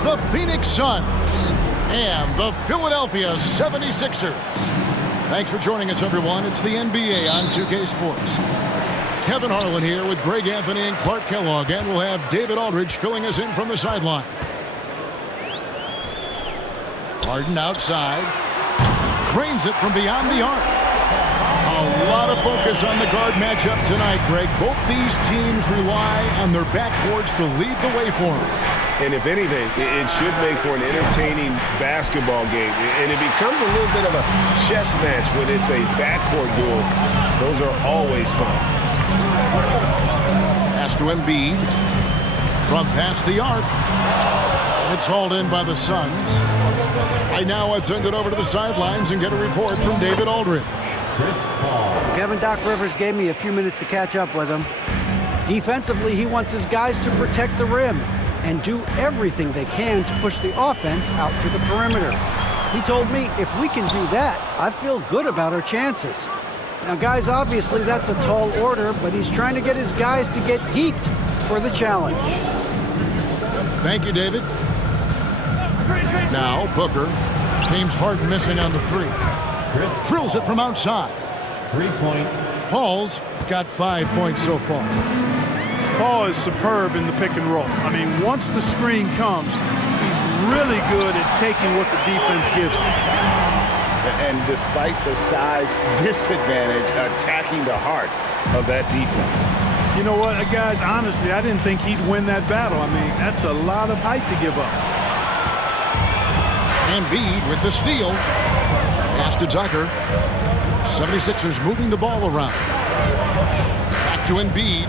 It's the Phoenix Suns and the Philadelphia 76ers. Thanks for joining us, everyone. It's the NBA on 2K Sports. Kevin Harlan here with Greg Anthony and Clark Kellogg, and we'll have David Aldridge filling us in from the sideline. Harden outside. Cranes it from beyond the arc. A lot of focus on the guard matchup tonight, Greg. Both these teams rely on their backcourts to lead the way for them. And if anything, it should make for an entertaining basketball game. And it becomes a little bit of a chess match when it's a backcourt duel. Those are always fun. Pass to Embiid. From past the arc. It's hauled in by the Suns. Right now, let's send it over to the sidelines and get a report from David Aldridge. Kevin, Doc Rivers gave me a few minutes to catch up with him. Defensively, he wants his guys to protect the rim and do everything they can to push the offense out to the perimeter. He told me if we can do that, I feel good about our chances. Now, guys, obviously that's a tall order, but he's trying to get his guys to get geeked for the challenge. Thank you, David. Now, Booker. James Harden missing on the three. Drills it from outside. 3 points. Paul's got 5 points so far. Paul is superb in the pick and roll. I mean, once the screen comes, he's really good at taking what the defense gives him. And despite the size disadvantage, attacking the heart of that defense. You know what, guys, honestly, I didn't think he'd win that battle. I mean, that's a lot of height to give up. Embiid with the steal. Pass to Tucker. 76ers moving the ball around. Back to Embiid.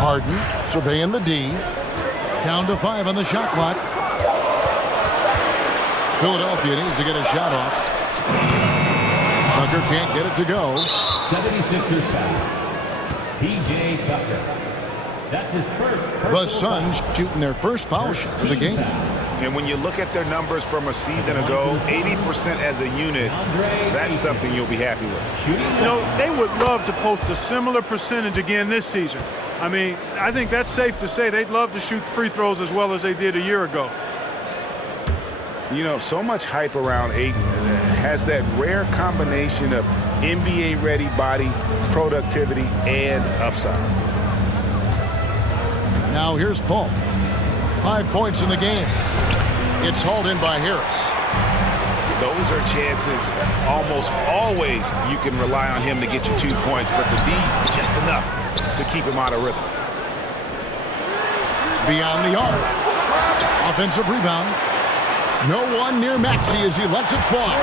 Harden surveying the D. Down to 5 on the shot clock. Philadelphia needs to get a shot off. Tucker can't get it to go. 76ers foul. P.J. Tucker. That's his first. The Suns shooting their first foul shot of the game. And when you look at their numbers from a season ago, 80% as a unit, that's something you'll be happy with. You know, they would love to post a similar percentage again this season. I mean, I think that's safe to say they'd love to shoot free throws as well as they did a year ago. You know, so much hype around Ayton. Has that rare combination of NBA-ready body, productivity, and upside. Now here's Paul. 5 points in the game. It's hauled in by Harris. Those are chances almost always you can rely on him to get you 2 points, but the D, just enough to keep him out of rhythm. Beyond the arc. Offensive rebound. No one near Maxey as he lets it fly.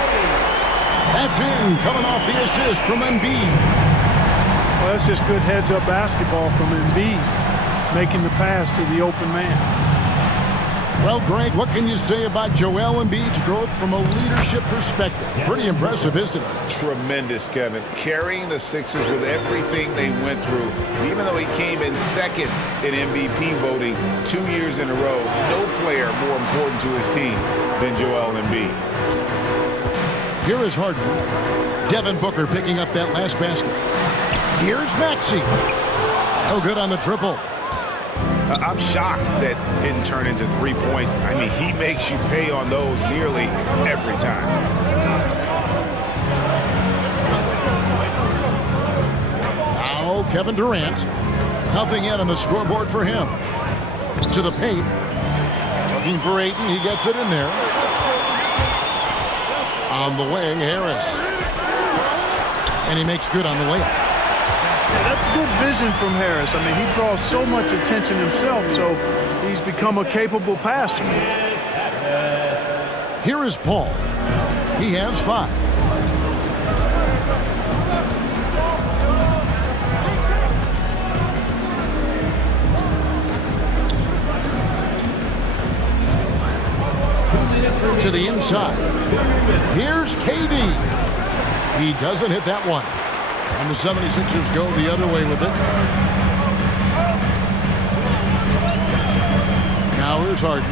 That's in, coming off the assist from Embiid. Well, that's just good heads-up basketball from Embiid, making the pass to the open man. Well, Greg, what can you say about Joel Embiid's growth from a leadership perspective? Pretty impressive, isn't it? Tremendous, Kevin. Carrying the Sixers with everything they went through, even though he came in second in MVP voting 2 years in a row, no player more important to his team than Joel Embiid. Here is Harden. Devin Booker picking up that last basket. Here's Maxey. No good on the triple. I'm shocked that didn't turn into 3 points. I mean, he makes you pay on those nearly every time. Now Kevin Durant. Nothing yet on the scoreboard for him. To the paint. Looking for Ayton. He gets it in there. On the wing, Harris. And he makes good on the layup. Yeah, that's good vision from Harris. I mean, he draws so much attention himself, so he's become a capable passer. Here is Paul. He has 5. To the inside. Here's KD. He doesn't hit that one. And the 76ers go the other way with it. Now here's Harden.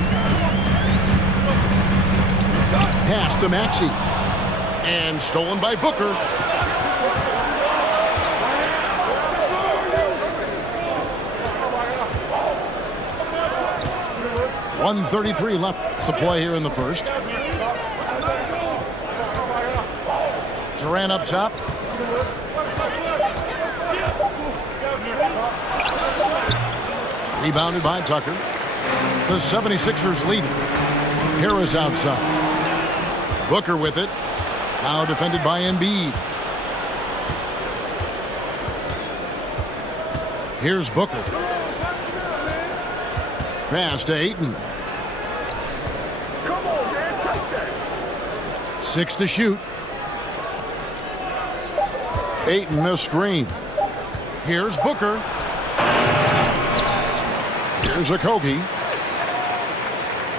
Pass to Maxey. And stolen by Booker. 1:33 left to play here in the first. Durant up top. Rebounded by Tucker. The 76ers lead. Harris outside. Booker with it. Now defended by Embiid. Here's Booker. Pass to Ayton. 6 to shoot. Ayton missed screen. Here's Booker. Here's Okogie.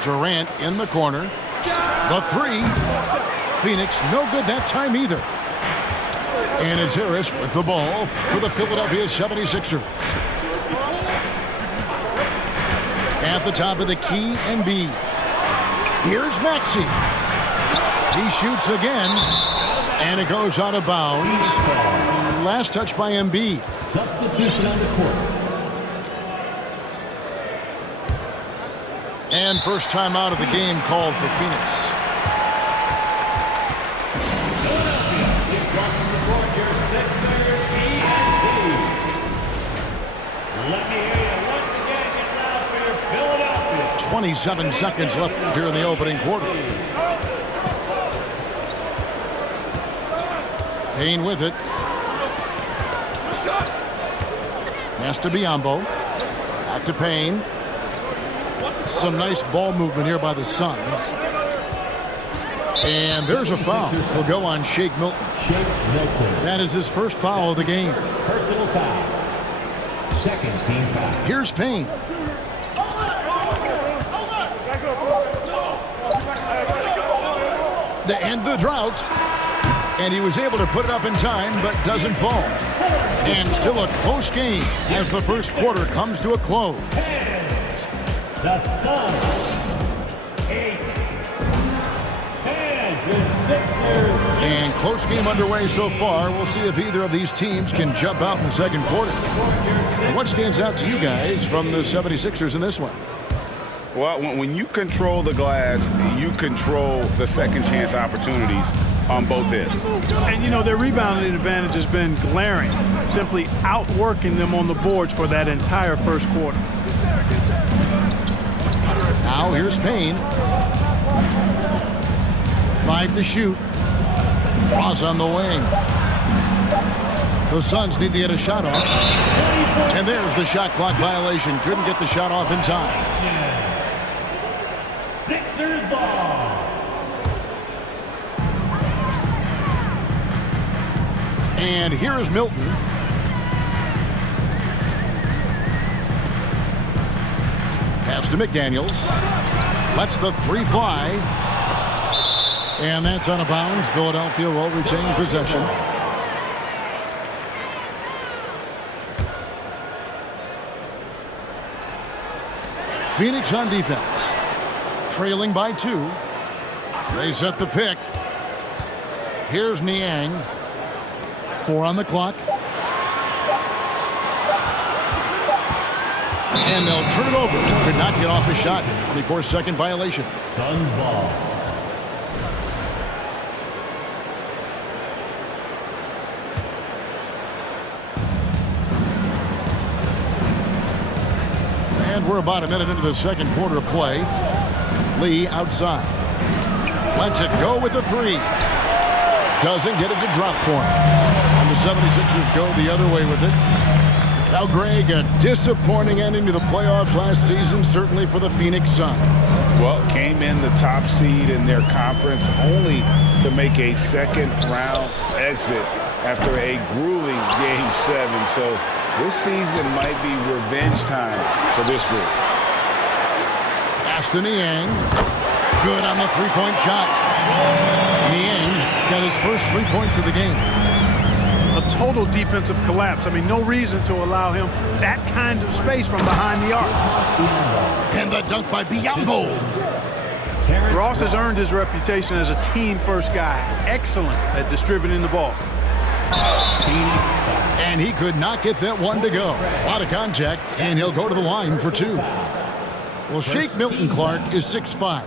Durant in the corner. The three. Phoenix no good that time either. And it's Harris with the ball for the Philadelphia 76ers. At the top of the key, Embiid. Here's Maxey. He shoots again, and it goes out of bounds. Last touch by Embiid. Substitution on the court. And first time out of the game called for Phoenix. Let me hear you once again. Get loud for your Philadelphia. 27 seconds left here in the opening quarter. Payne with it. Pass to Biyombo. Back to Payne. Some nice ball movement here by the Suns. And there's a foul. Will go on Shake Milton. That is his first foul of the game. Personal foul. Second team foul. Here's Payne. To end the drought. And he was able to put it up in time, but doesn't fall. And still a close game as the first quarter comes to a close. The Suns. 8. And the Sixers. And close game underway so far. We'll see if either of these teams can jump out in the second quarter. What stands out to you guys from the 76ers in this one? Well, when you control the glass, you control the second chance opportunities on both ends. And, you know, their rebounding advantage has been glaring, simply outworking them on the boards for that entire first quarter. Now here's Payne. 5 to shoot. Ross on the wing. The Suns need to get a shot off. And there's the shot clock violation. Couldn't get the shot off in time. Sixers ball. And here is Milton. Pass to McDaniels. Lets the three fly. And that's out of bounds. Philadelphia will retain possession. Phoenix on defense. Trailing by 2. They set the pick. Here's Niang. 4 on the clock. And they'll turn it over. Could not get off a shot. 24-second violation. Suns ball. And we're about a minute into the second quarter of play. Lee outside. Lets it go with the 3. Doesn't get it to drop for him. And the 76ers go the other way with it. Now, Greg, a disappointing ending to the playoffs last season, certainly for the Phoenix Suns. Well, came in the top seed in their conference only to make a second-round exit after a grueling Game 7. So this season might be revenge time for this group. Aston Niang. Good on the three-point shot. Niang's got his first 3 points of the game. A total defensive collapse. I mean, no reason to allow him that kind of space from behind the arc. And the dunk by Biyombo. Ross has earned his reputation as a team-first guy. Excellent at distributing the ball. And he could not get that one to go. A lot of contact, and he'll go to the line for 2. Well, Shake Milton, Clark, is 6'5",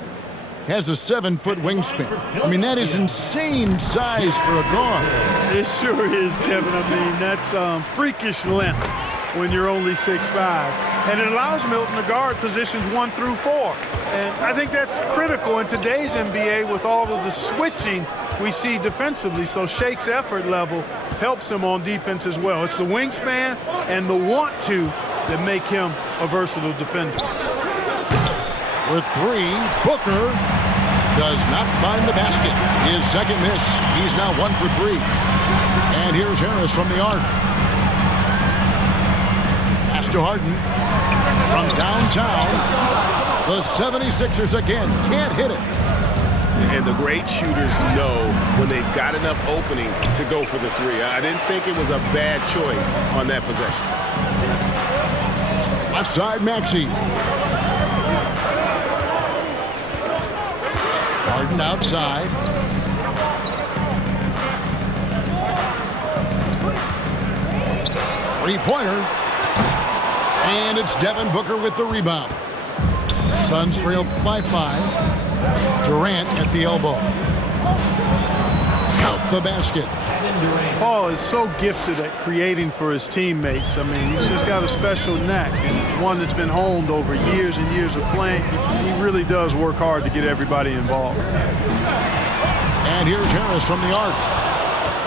has a 7-foot wingspan. I mean, that is insane size for a guard. It sure is, Kevin. I mean, that's freakish length when you're only 6'5". And it allows Milton to guard positions 1 through 4. And I think that's critical in today's NBA with all of the switching we see defensively. So Shake's effort level helps him on defense as well. It's the wingspan and the want to that make him a versatile defender. With 3, Booker does not find the basket. His second miss. He's now 1 for 3. And here's Harris from the arc. Pass to Harden from downtown. The 76ers again can't hit it. And the great shooters know when they've got enough opening to go for the 3. I didn't think it was a bad choice on that possession. Left side, Maxey. Harden outside. Three-pointer. And it's Devin Booker with the rebound. Suns trail by 5. Durant at the elbow. Count the basket. Paul is so gifted at creating for his teammates. I mean, he's just got a special knack, and it's one that's been honed over years and years of playing. He really does work hard to get everybody involved. And here's Harris from the arc.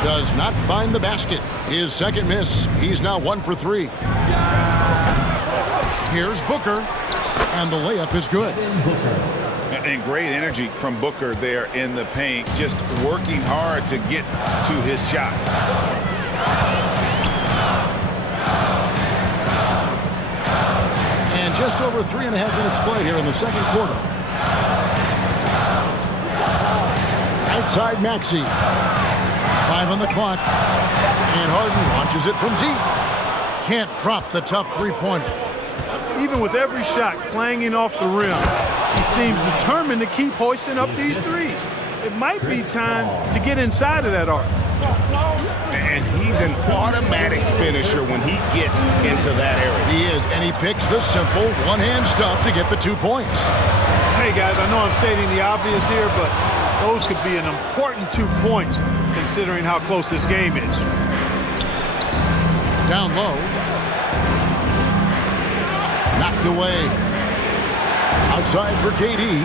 Does not find the basket. His second miss. He's now 1 for 3. Here's Booker, and the layup is good. And great energy from Booker there in the paint, just working hard to get to his shot. And just over 3.5 minutes played here in the second quarter. Outside Maxey. 5 on the clock. And Harden launches it from deep. Can't drop the tough three-pointer. Even with every shot clanging off the rim, he seems determined to keep hoisting up these 3. It might be time to get inside of that arc. And he's an automatic finisher when he gets into that area. He is, and he picks the simple one-hand stuff to get the 2 points. Hey, guys, I know I'm stating the obvious here, but those could be an important 2 points considering how close this game is. Down low. Knocked away. Outside for KD.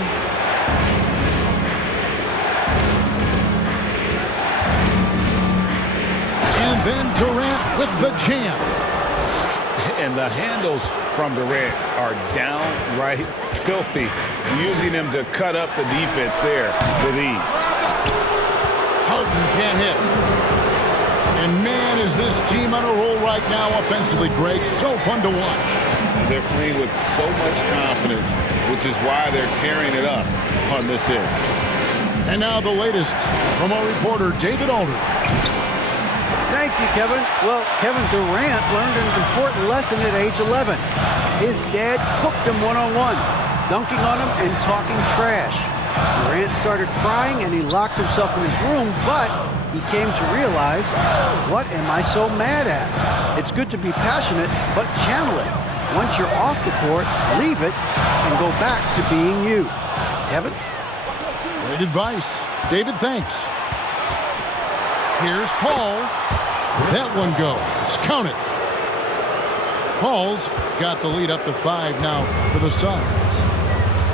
And then Durant with the jam. And the handles from Durant are downright filthy, using him to cut up the defense there with ease. Harden can't hit. And man, is this team on a roll right now offensively, Greg. So fun to watch. They're playing with so much confidence, which is why they're tearing it up on this end. And now the latest from our reporter, David Alder. Thank you, Kevin. Well, Kevin Durant learned an important lesson at age 11. His dad cooked him one-on-one, dunking on him and talking trash. Durant started crying and he locked himself in his room, but he came to realize, what am I so mad at? It's good to be passionate, but channel it. Once you're off the court, leave it and go back to being you. Kevin? Great advice. David, thanks. Here's Paul. That one goes. Count it. Paul's got the lead up to 5 now for the Suns.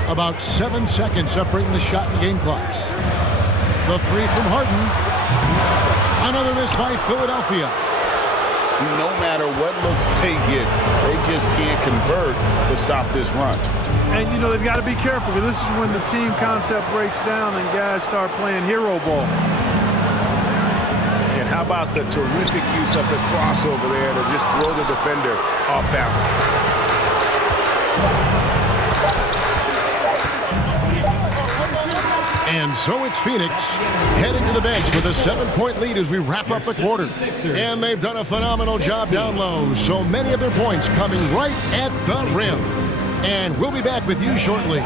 About 7 seconds separating the shot and game clocks. The 3 from Harden. Another miss by Philadelphia. No matter what looks they get, they just can't convert to stop this run. And, you know, they've got to be careful because this is when the team concept breaks down and guys start playing hero ball. And how about the terrific use of the crossover there to just throw the defender off balance? And so it's Phoenix heading to the bench with a 7-point lead as we wrap up the quarter. And they've done a phenomenal job down low. So many of their points coming right at the rim. And we'll be back with you shortly.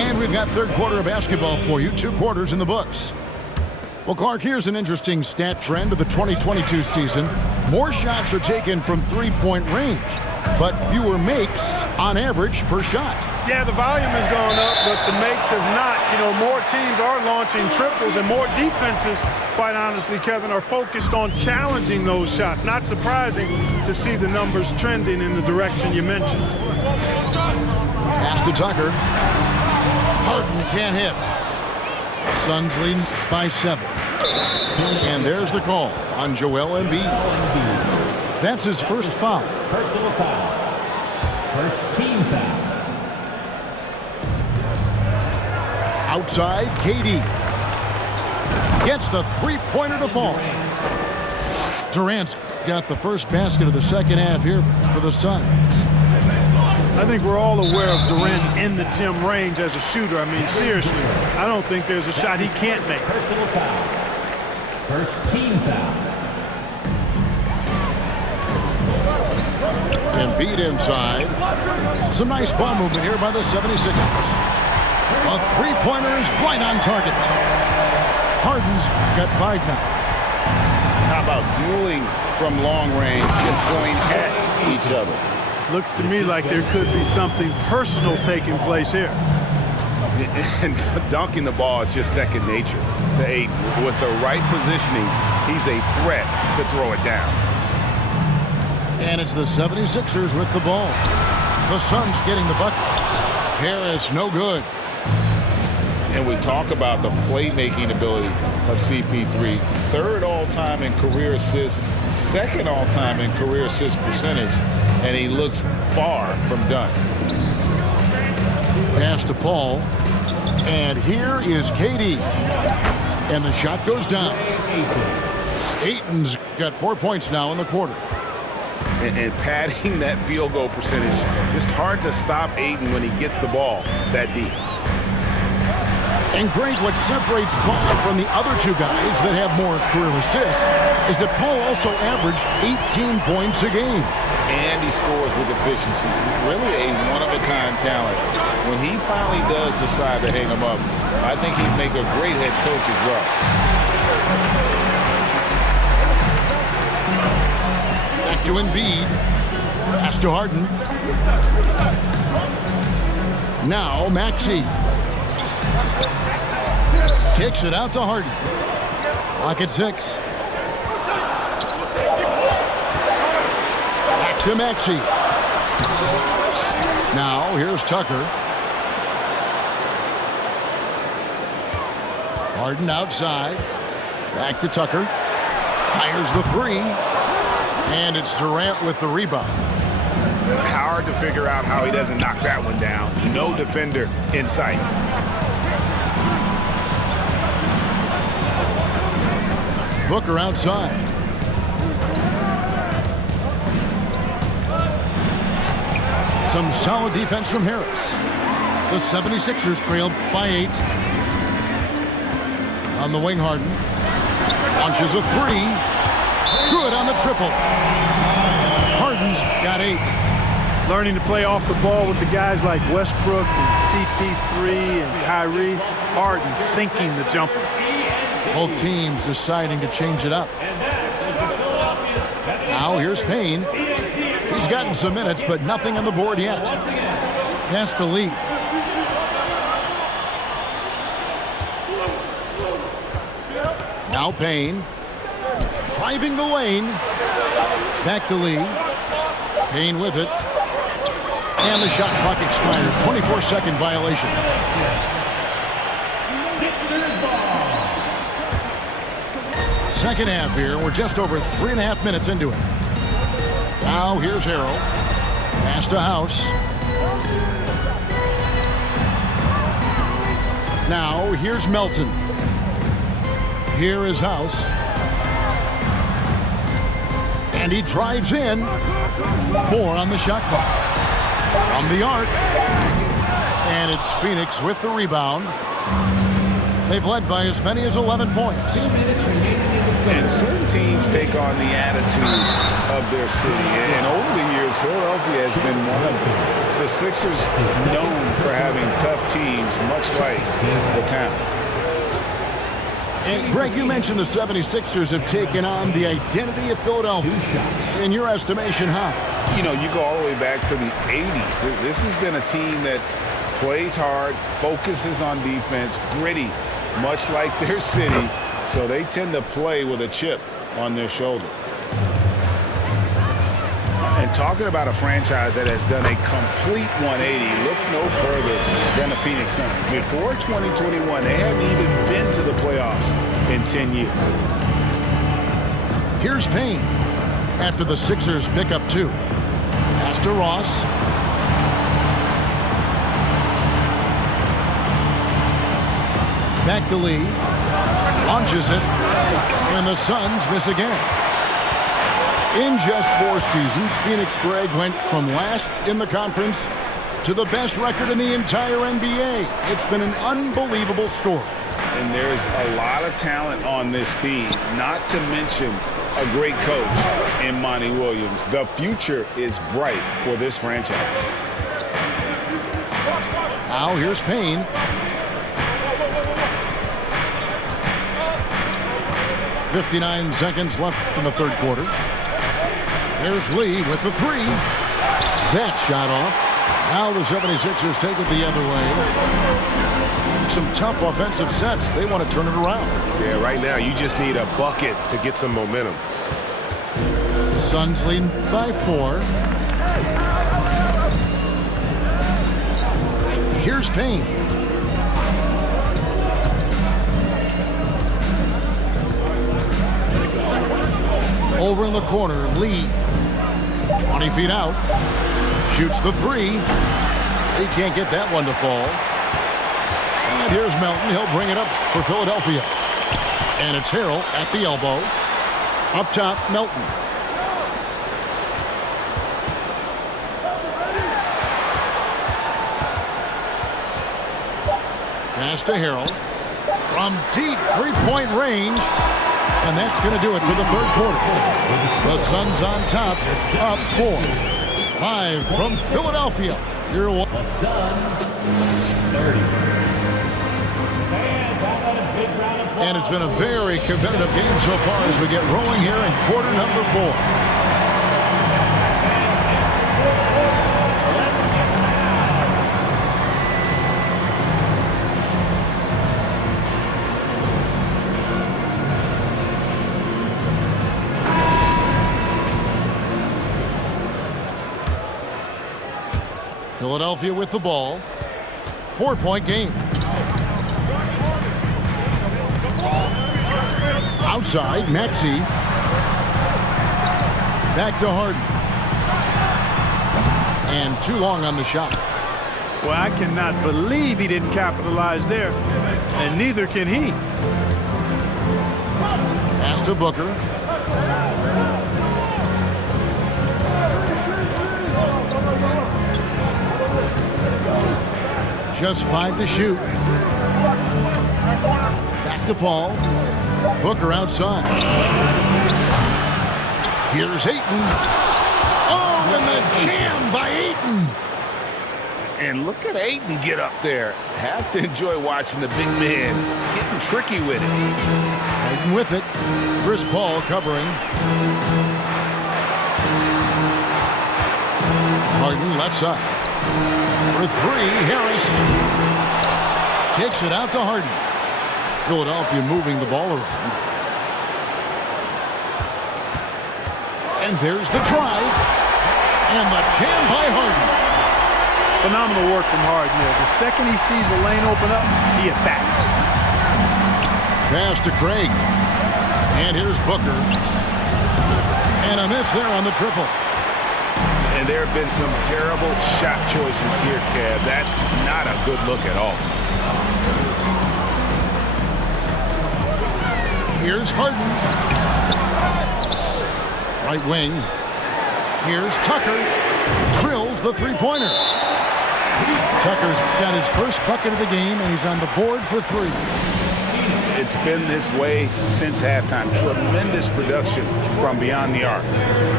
And we've got third quarter of basketball for you. 2 quarters in the books. Well, Clark, here's an interesting stat trend of the 2022 season. More shots are taken from three-point range, but fewer makes on average per shot. Yeah, the volume has gone up, but the makes have not. You know, more teams are launching triples, and more defenses, quite honestly, Kevin, are focused on challenging those shots. Not surprising to see the numbers trending in the direction you mentioned. Pass to Tucker. Harden can't hit. Suns lead by 7. And there's the call on Joel Embiid. That's his first foul. Personal foul. First team foul. Outside, KD gets the three-pointer to fall. Durant's got the first basket of the second half here for the Suns. I think we're all aware of Durant's in the gym range as a shooter. I mean, seriously, I don't think there's a shot he can't make. Personal foul. First team foul. Embiid inside. Some nice ball movement here by the 76ers. A three-pointer is right on target. Harden's got 5 now. How about dueling from long range, just going at each other? Looks to me like there could be something personal taking place here. And dunking the ball is just second nature to Ayton. With the right positioning, he's a threat to throw it down. And it's the 76ers with the ball. The Suns getting the bucket. Harris, no good. And we talk about the playmaking ability of CP3. Third all-time in career assists, second all-time in career assist percentage, and he looks far from done. Pass to Paul. And here is KD. And the shot goes down. Ayton's got 4 points now in the quarter. And padding that field goal percentage, just hard to stop Ayton when he gets the ball that deep. And Greg, what separates Paul from the other two guys that have more career assists is that Paul also averaged 18 points a game. And he scores with efficiency. Really a one-of-a-kind talent. When he finally does decide to hang him up, I think he'd make a great head coach as well. Back to Embiid. Pass to Harden. Now Maxey. Kicks it out to Harden. Clock at 6. Back to Maxey. Now here's Tucker. Harden outside. Back to Tucker. Fires the 3. And it's Durant with the rebound. Hard to figure out how he doesn't knock that one down. No defender in sight. Booker outside. Some solid defense from Harris. The 76ers trailed by 8. On the wing, Harden. Launches a 3. Good on the triple. Harden's got 8. Learning to play off the ball with the guys like Westbrook and CP3 and Kyrie. Harden sinking the jumper. Both teams deciding to change it up. Now here's Payne. He's gotten some minutes, but nothing on the board yet. Pass to Lee. Now Payne. Driving the lane. Back to Lee. Payne with it. And the shot clock expires. 24-second violation. Second half here. We're just over 3.5 minutes into it. Now here's Harrell. Pass to House. Now here's Melton. Here is House. And he drives in. 4 on the shot clock. From the arc. And it's Phoenix with the rebound. They've led by as many as 11 points. And certain teams take on the attitude of their city. And over the years, Philadelphia has been one of the Sixers known for having tough teams, much like the town. And Greg, you mentioned the 76ers have taken on the identity of Philadelphia. In your estimation, how? You know, you go all the way back to the 80s. This has been a team that plays hard, focuses on defense, gritty, much like their city. So they tend to play with a chip on their shoulder. And talking about a franchise that has done a complete 180, look no further than the Phoenix Suns. Before 2021, they hadn't even been to the playoffs in 10 years. Here's Payne. After the Sixers pick up 2. Pass to Ross. Back to Lee. Launches it. And the Suns miss again. In just 4 seasons, Phoenix, Greg, went from last in the conference to the best record in the entire NBA. It's been an unbelievable story. And there's a lot of talent on this team, not to mention a great coach in Monty Williams. The future is bright for this franchise. Now here's Payne. .59 seconds left in the third quarter. There's Lee with the 3. That shot off. Now the 76ers take it the other way. Some tough offensive sets. They want to turn it around. Yeah, right now you just need a bucket to get some momentum. Suns lead by 4. Here's Payne. Over in the corner, Lee. 20 feet out. Shoots the 3. He can't get that one to fall. And here's Melton. He'll bring it up for Philadelphia. And it's Harrell at the elbow. Up top, Melton. Pass to Harrell. From deep three-point range. And that's going to do it for the third quarter. The Suns on top, up 4. Live from Philadelphia. Here one. The Suns, 30. And it's been a very competitive game so far as we get rolling here in quarter number 4. Philadelphia with the ball. 4-point game. Outside, Maxey. Back to Harden. And too long on the shot. Well, I cannot believe he didn't capitalize there. And neither can he. Pass to Booker. Just 5 to shoot. Back to Paul. Booker outside. Here's Ayton. Oh, and the jam by Ayton. And look at Ayton get up there. Have to enjoy watching the big man getting tricky with it. Ayton with it. Chris Paul covering. Harden left side. For 3, Harris. Kicks it out to Harden. Philadelphia moving the ball around. And there's the drive. And the jam by Harden. Phenomenal work from Harden there. The second he sees the lane open up, he attacks. Pass to Craig. And here's Booker. And a miss there on the triple. And there have been some terrible shot choices here, Kev. That's not a good look at all. Here's Harden. Right wing. Here's Tucker. Drills the three-pointer. Tucker's got his first bucket of the game, and he's on the board for 3. It's been this way since halftime. Tremendous production from beyond the arc.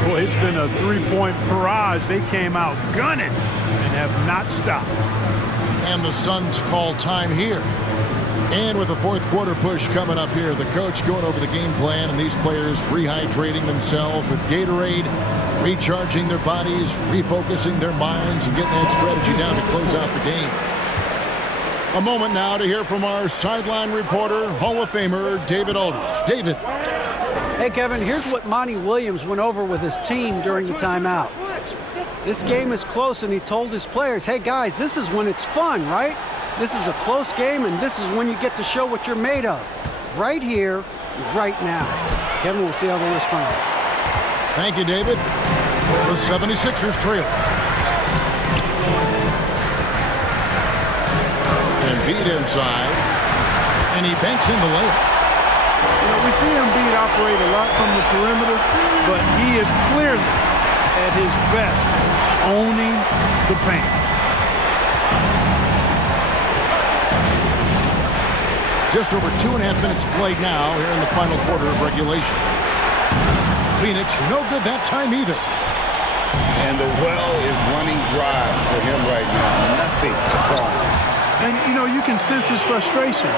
Boy, it's been a three-point barrage. They came out gunning and have not stopped. And the Suns call time here. And with the fourth quarter push coming up here, the coach going over the game plan and these players rehydrating themselves with Gatorade, recharging their bodies, refocusing their minds, and getting that strategy down to close out the game. A moment now to hear from our sideline reporter, Hall of Famer David Aldridge. David. Hey, Kevin, here's what Monty Williams went over with his team during the timeout. This game is close, and he told his players, hey, guys, this is when it's fun, right? This is a close game, and this is when you get to show what you're made of. Right here, right now. Kevin, we'll see how they respond. Thank you, David. The 76ers trail. Embiid inside, and he banks in the layup. You know, we see Embiid operate a lot from the perimeter, but he is clearly at his best owning the paint. Just over 2.5 minutes played now here in the final quarter of regulation. Phoenix, no good that time either. And the well is running dry for him right now. Nothing to fall. And, you know, you can sense his frustration.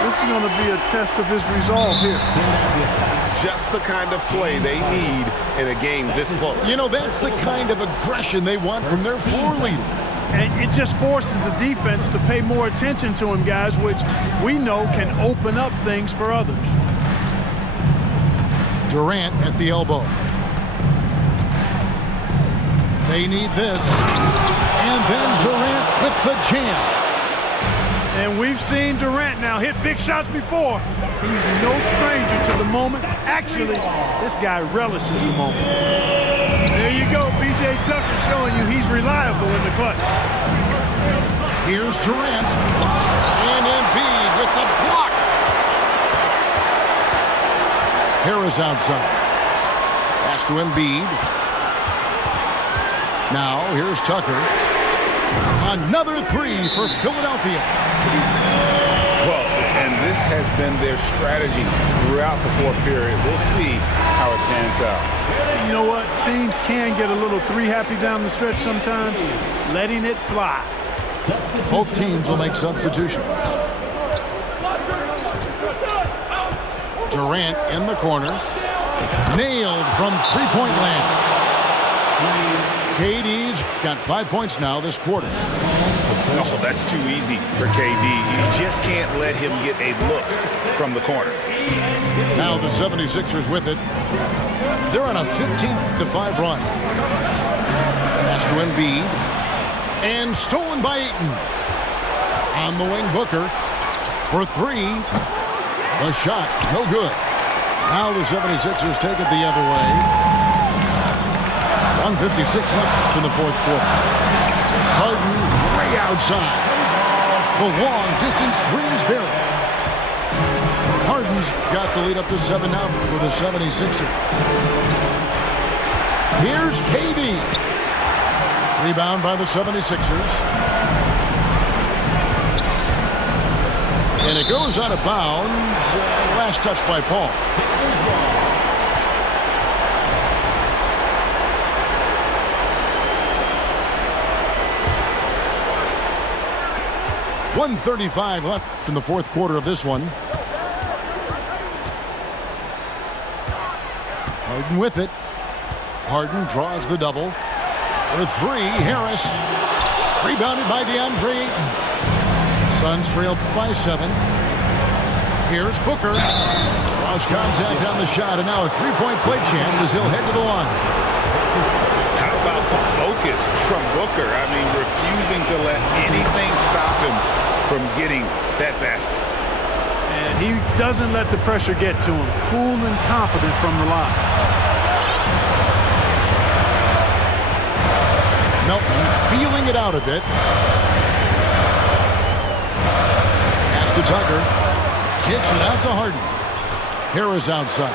This is going to be a test of his resolve here. Just the kind of play they need in a game this close. You know, that's the kind of aggression they want from their floor leader. And it just forces the defense to pay more attention to him, guys, which we know can open up things for others. Durant at the elbow. They need this. And then Durant with the jam. And we've seen Durant now hit big shots before. He's no stranger to the moment. Actually, this guy relishes the moment. There you go, P.J. Tucker showing you he's reliable in the clutch. Here's Durant. And Embiid with the block. Harris outside. Pass to Embiid. Now, here's Tucker. Another three for Philadelphia. Well, and this has been their strategy throughout the fourth period. We'll see how it pans out. You know what? Teams can get a little three happy down the stretch sometimes, letting it fly. Both teams will make substitutions. Durant in the corner. Nailed from three-point land. KD's got 5 points now this quarter. Oh, that's too easy for KD. You just can't let him get a look from the corner. Now the 76ers with it. They're on a 15-5 run. Pass to Embiid. And stolen by Ayton. On the wing, Booker. For three. The shot, no good. Now the 76ers take it the other way. 1:56 left in the fourth quarter. Harden way outside. The long distance three is buried. Harden's got the lead up to 7 now for the 76ers. Here's KD. Rebound by the 76ers. And it goes out of bounds. Last touch by Paul. 1:35 left in the fourth quarter of this one. Harden with it. Harden draws the double. For three, Harris. Rebounded by DeAndre Ayton. Suns trail by 7. Here's Booker. Draws contact on the shot, and now a three-point play chance as he'll head to the line. How about the focus from Booker? I mean, refusing to let anything stop him from getting that basket. And he doesn't let the pressure get to him. Cool and confident from the line. Melton feeling it out a bit. Pass to Tucker. Kicks it out to Harden. Harris outside.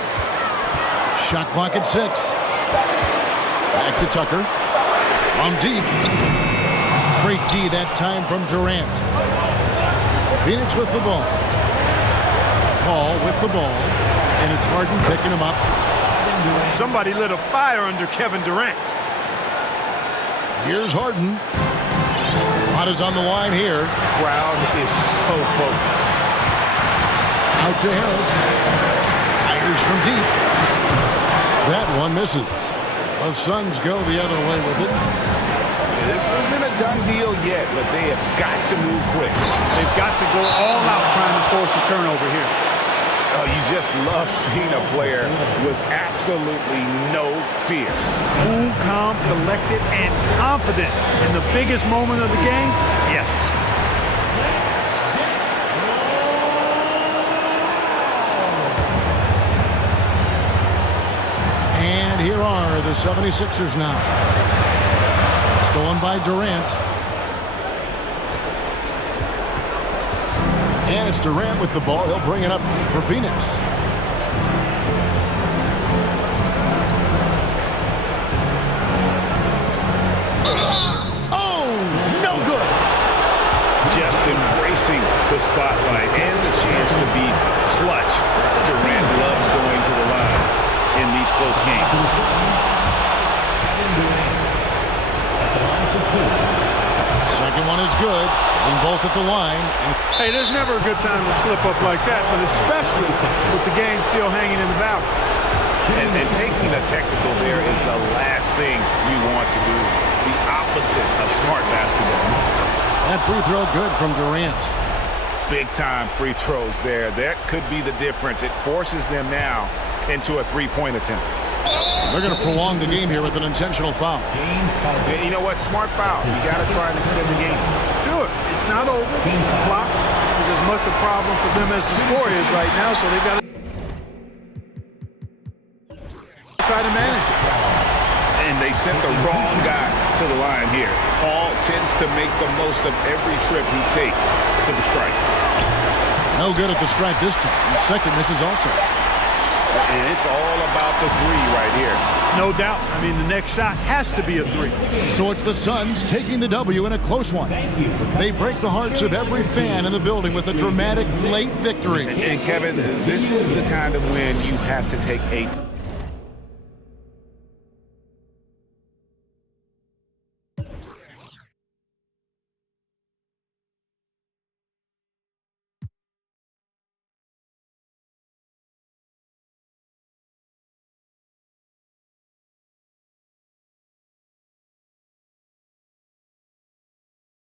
Shot clock at 6. Back to Tucker. From deep. Great D that time from Durant. Phoenix with the ball. Paul with the ball. And it's Harden picking him up. Somebody lit a fire under Kevin Durant. Here's Harden. Lot is on the line here. Crowd is so focused. Out to Harris. Fires from deep. That one misses. The Suns go the other way with it. This isn't a done deal yet, but they have got to move quick. They've got to go all out trying to force a turnover here. Oh, you just love seeing a player with absolutely no fear. Cool, calm, collected, and confident in the biggest moment of the game. Yes. And here are the 76ers now. Stolen by Durant. And it's Durant with the ball. He'll bring it up for Phoenix. Oh, no good. Just embracing the spotlight and the chance to be clutch. Durant loves going to the line in these close games. Second one is good. Getting both at the line. Hey, there's never a good time to slip up like that, but especially with the game still hanging in the balance. And taking a technical there is the last thing you want to do. The opposite of smart basketball. That free throw good from Durant. Big time free throws there. That could be the difference. It forces them now into a three-point attempt. They're going to prolong the game here with an intentional foul. And you know what? Smart foul. You got to try and extend the game. Sure, it's not over. The clock is as much a problem for them as the score is right now, so they got to try to manage it. And they sent the wrong guy to the line here. Paul tends to make the most of every trip he takes to the stripe. No good at the stripe this time. The second misses also. And it's all about the three right here. No doubt. I mean, the next shot has to be a three. So it's the Suns taking the W in a close one. They break the hearts of every fan in the building with a dramatic late victory. And Kevin, this is the kind of win you have to take a